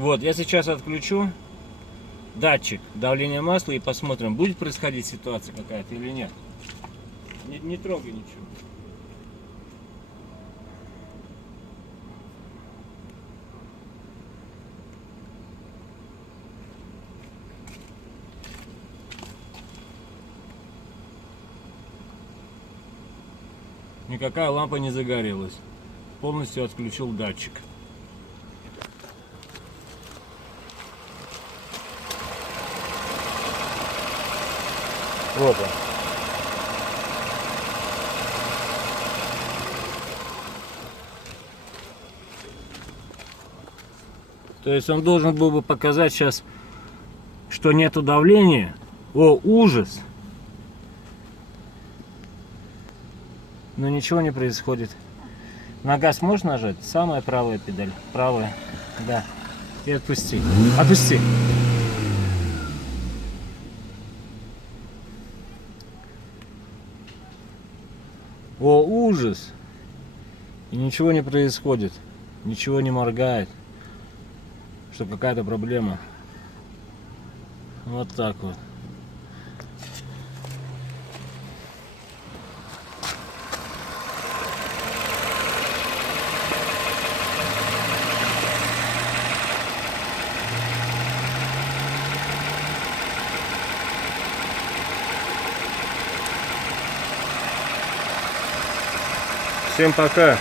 Вот, я сейчас отключу датчик давления масла и посмотрим, будет происходить ситуация какая-то или нет. Не трогай ничего. Никакая лампа не загорелась. Полностью отключил датчик. Вот он. То есть он должен был бы показать сейчас, что нету давления. О, ужас! Но ничего не происходит. На газ можно нажать? Самая правая педаль. Правая. Да. И отпусти. Отпусти. О, ужас! И ничего не происходит. Ничего не моргает. Что какая-то проблема. Вот так вот. Всем пока.